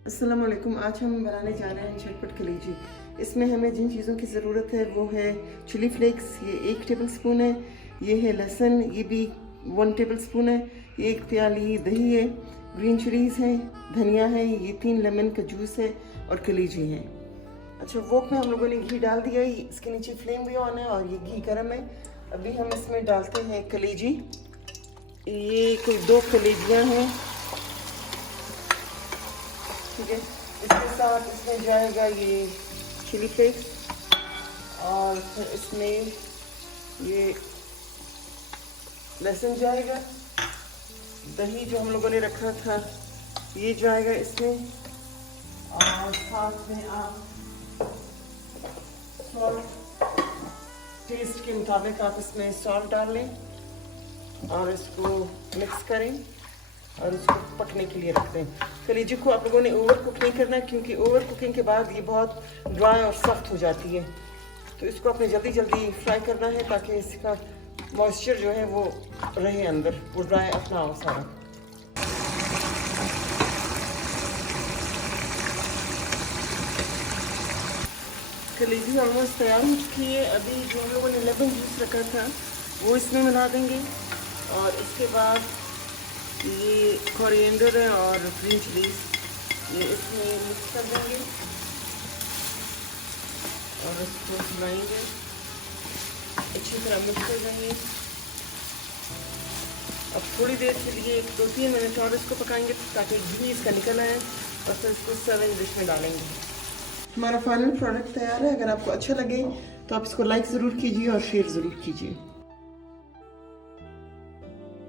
अस्सलाम वालेकुम। आज हम बनाने जा रहे हैं झटपट कलेजी। इसमें हमें जिन चीज़ों की ज़रूरत है वो है चिली फ्लेक्स, ये 1 टेबल स्पून है। ये है लहसुन, ये भी 1 टेबल स्पून है। ये 1 प्याली दही है। ग्रीन चिलीज़ है, धनिया है, ये 3 लेमन का जूस है और कलेजी है। अच्छा, वोक में हम लोगों ने घी डाल दिया है, इसके नीचे फ्लेम भी ऑन है और ये घी गर्म है। अभी हम इसमें डालते हैं कलेजी। ये कोई 2 कलेजियाँ हैं, ठीक है। इसके साथ इसमें जाएगा ये चिली फ्लेक्स और फिर इसमें ये लहसुन जाएगा। दही जो हम लोगों ने रखा था ये जाएगा इसमें, और साथ में आप सॉल्ट टेस्ट के मुताबिक आप इसमें सॉल्ट डाल लें और इसको मिक्स करें और इसको पकने के लिए रख दें। कलेजी को आप लोगों ने ओवर कुक नहीं करना, क्योंकि ओवर कुकिंग के बाद ये बहुत ड्राई और सख्त हो जाती है। तो इसको आपने जल्दी जल्दी फ्राई करना है ताकि इसका मॉइस्चर जो है वो रहे अंदर, वो ड्राई अपना हो सारा। कलेजी ऑलमोस्ट तैयार हो चुकी है। अभी जो हम लोगों ने लेमन जूस रखा था वो इसमें मिला देंगे और इसके बाद ये कोरिएंडर है और ग्रीन चिलीज ये इसमें मिक्स कर देंगे और इसको मिलाएंगे, अच्छी तरह मिक्स कर देंगे। अब थोड़ी देर के लिए 2-3 मिनट और इसको पकाएंगे ताकि घी इसका निकल आए और फिर इसको सर्विंग डिश में डालेंगे। हमारा फाइनल प्रोडक्ट तैयार है। अगर आपको अच्छा लगे तो आप इसको लाइक ज़रूर कीजिए और शेयर ज़रूर कीजिए।